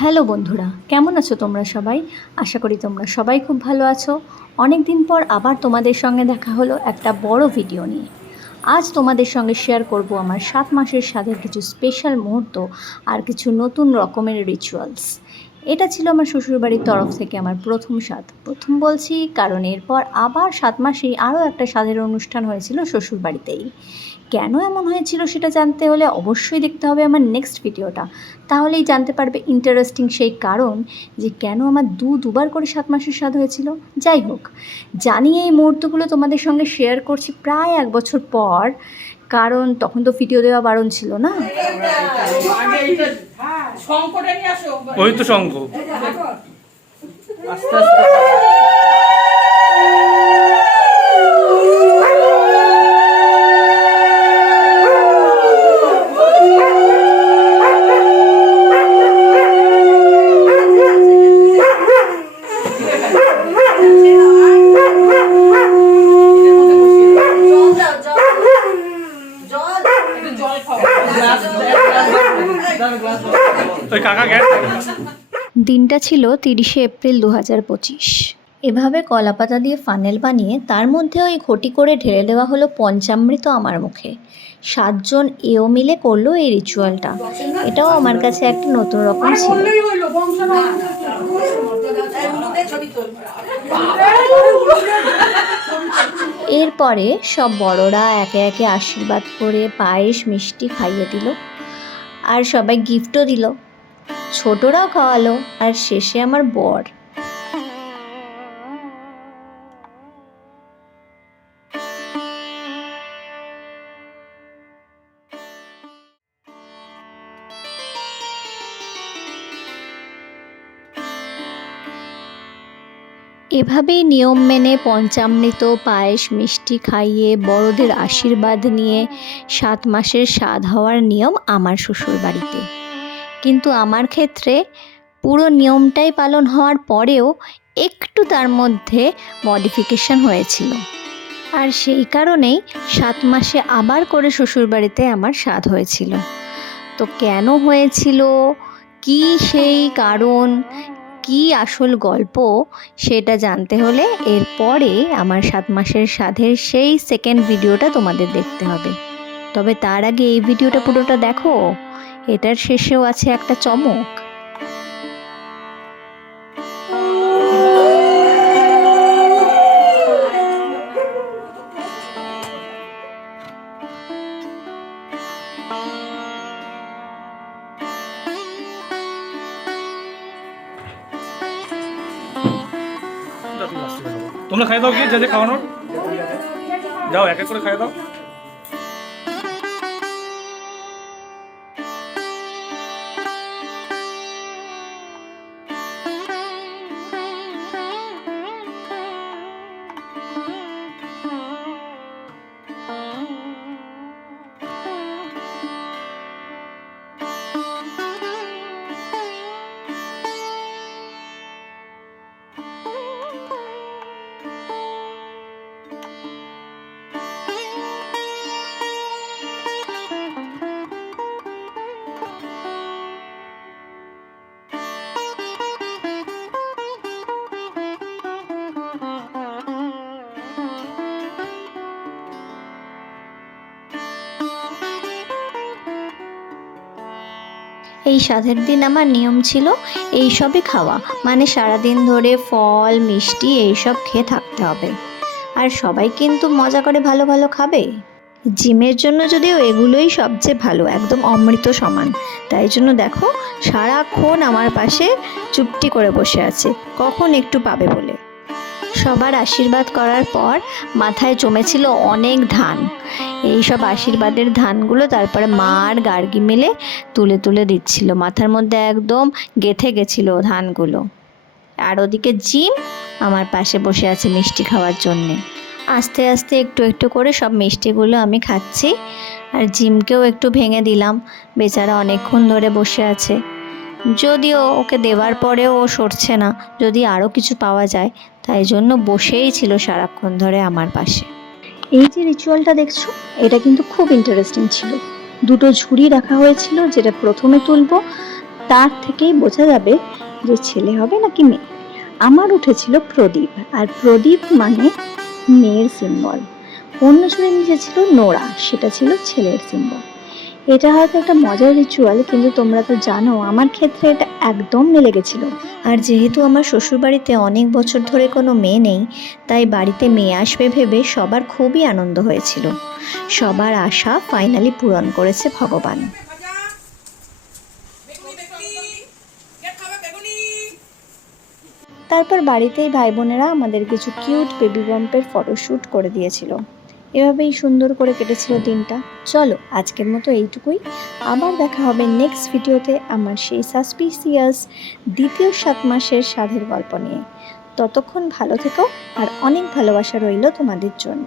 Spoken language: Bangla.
হ্যালো বন্ধুরা, কেমন আছো তোমরা সবাই? আশা করি তোমরা সবাই খুব ভালো আছো। অনেক দিন পর আবার তোমাদের সঙ্গে দেখা হলো একটা বড় ভিডিও নিয়ে। আজ তোমাদের সঙ্গে শেয়ার করব আমার 7 মাসের স্বাদের কিছু স্পেশাল মুহূর্ত আর কিছু নতুন রকমের রিচুয়ালস। এটা ছিল আমার শ্বশুরবাড়ির তরফ থেকে আমার প্রথম স্বাদ। প্রথম বলছি কারণ এরপর আবার 7 মাসেই আরও একটা স্বাদের অনুষ্ঠান হয়েছিল শ্বশুরবাড়িতেই। কেন এমন হয়েছিল সেটা জানতে হলে অবশ্যই দেখতে হবে আমার নেক্সট ভিডিওটা। তাহলেই জানতে পারবে ইন্টারেস্টিং সেই কারণ যে কেন আমার দুবার করে 7 মাসের স্বাদ হয়েছিল। যাই হোক, জানি এই মুহূর্তগুলো তোমাদের সঙ্গে শেয়ার করছি প্রায় 1 বছর পর, কারণ তখন তো ভিডিও দেওয়া বারণ ছিল না। ওই তো শঙ্খ আস্তে আস্তে দিনটা ছিল 30শে এপ্রিল 2025। এভাবে কলাপাতা দিয়ে ফানেল বানিয়ে তার মধ্যে ওই ঘটি করে ঢেলে দেওয়া হলো পঞ্চামৃত আমার মুখে। 7 জন এও মিলে করলো এই রিচুয়ালটা। এটাও আমার কাছে একটা নতুন রকম ছিল। এরপরে সব বড়রা একে একে আশীর্বাদ করে পায়েস মিষ্টি খাইয়ে দিল, আর সবাই গিফটও দিল। ছোটরাও খাওয়ালো, আর শেষে আমার বর। এভাবেই নিয়ম মেনে পঞ্চামৃত পায়েস মিষ্টি খাইয়ে বড়দের আশীর্বাদ নিয়ে 7 মাসের স্বাদ হওয়ার নিয়ম আমার শ্বশুর বাড়িতে। কিন্তু আমার ক্ষেত্রে পুরো নিয়মটাই পালন হওয়ার পরেও একটু তার মধ্যে মডিফিকেশন হয়েছিল, আর সেই কারণেই 7 মাসে আবার করে শ্বশুরবাড়িতে আমার স্বাদ হয়েছিল। তো কেন হয়েছিল, কি সেই কারণ, কি আসল গল্প, সেটা জানতে হলে এরপরে আমার 7 মাসের স্বাদের সেই সেকেন্ড ভিডিওটা তোমাদের দেখতে হবে। তবে তার আগে এই ভিডিওটা পুরোটা দেখো, এটার শেষেও আছে একটা চমক। তোমরা খাই দাও, গিয়ে যা যা খাওয়ানোর যাও, এক এক করে খাই দাও। এই স্বাদের দিন আমার নিয়ম ছিল এইসবই খাওয়া, মানে সারাদিন ধরে ফল মিষ্টি এইসব খেয়ে থাকতে হবে। আর সবাই কিন্তু মজা করে ভালো ভালো খাবে। জিমের জন্য যদিও এগুলোই সবচেয়ে ভালো, একদম অমৃত সমান। তাই জন্য দেখো সারাক্ষণ আমার পাশে চুপটি করে বসে আছে, কখন একটু পাবে বলে। সবার আশীর্বাদ করার পর মাথায় জমেছিল অনেক ধান। এই সব আশীর্বাদের ধানগুলো তারপরে মা আর গার্গী মিলে তুলে তুলে দিচ্ছিল, মাথার মধ্যে একদম গেঁথে গেছিল ধানগুলো। আর ওদিকে জিম আমার পাশে বসে আছে মিষ্টি খাওয়ার জন্যে। আস্তে আস্তে একটু একটু করে সব মিষ্টিগুলো আমি খাচ্ছি, আর জিমকেও একটু ভেঙে দিলাম, বেচারা অনেকক্ষণ ধরে বসে আছে। যদিও ওকে দেওয়ার পরেও ও সরছে না, যদি আরও কিছু পাওয়া যায়, তাই জন্য বসেই ছিল সারাক্ষণ ধরে আমার পাশে। এই যে রিচুয়ালটা দেখছো, এটা কিন্তু খুব ইন্টারেস্টিং ছিল। দুটো ঝুড়ি রাখা হয়েছিল, যেটা প্রথমে তুলবো, তার থেকেই বোঝা যাবে যে ছেলে হবে নাকি মেয়ে। আমার উঠেছিল প্রদীপ, আর প্রদীপ মানে মেয়ের সিম্বল। অন্য জনের নিচে ছিল নোরা, সেটা ছিল ছেলের সিম্বল। এটা হয়তো একটা মজার রিচুয়াল, কিন্তু তোমরা তো জানো আমার ক্ষেত্রে এটা একদম মিলে গেছিল। আর যেহেতু আমার শ্বশুরবাড়িতে অনেক বছর ধরে কোনো মেয়ে নেই, তাই বাড়িতে মেয়ে আসবে ভেবে সবার খুবই আনন্দ হয়েছিল। সবার আশা ফাইনালি পূরণ করেছে ভগবান। তারপর বাড়িতেই ভাই বোনেরা আমাদের কিছু কিউট বেবি বাম্পের ফটোশ্যুট করে দিয়েছিল। এভাবেই সুন্দর করে কেটেছিল দিনটা। চলো আজকের মতো এইটুকুই। আবার দেখা হবে নেক্সট ভিডিওতে আমার সেই সাসপিসিয়াস দ্বিতীয় 7 মাসের সাধের গল্প নিয়ে। ততক্ষণ ভালো থেকো, আর অনেক ভালোবাসা রইল তোমাদের জন্য।